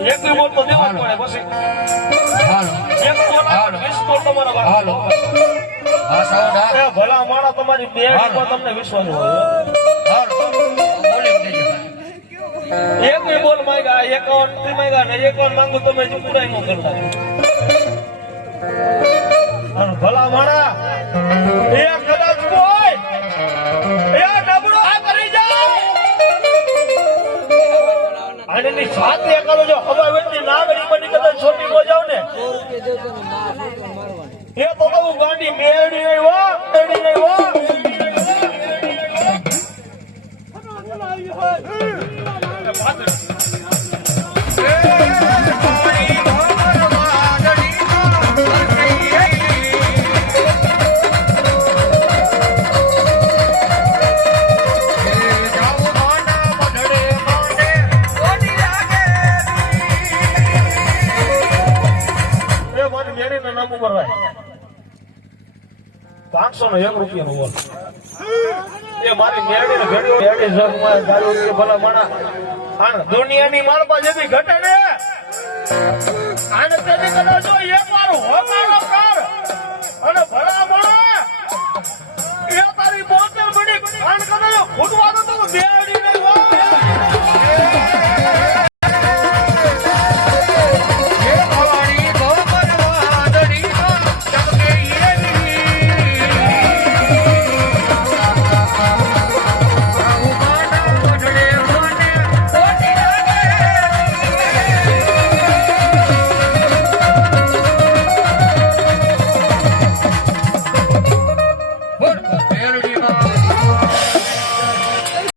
એક બી બોલ તો દેવો પડે પછી. હાલો. એક આવે, વીસ બોલ તમારા બાપ. ભલા માણા તમારી બે તમને વિશ્વાસ હોય. એક બોલ માંગ્યા એકાવન માંગ્યા ને એકાવન માંગુ તમે પૂરા ન કરતા. અને એની સાથે કરો જો હવે વેચી નાગરી બની કદાચ છોટી જાવ ને મારી મેળી ના નામ ઉપર ભાઈ પાંચસો નો એક રૂપિયા નો એ મારી મેળી ને ઘડી દુનિયાની માલપા જેથી ઘટે ને. આને હોકારો நேரடி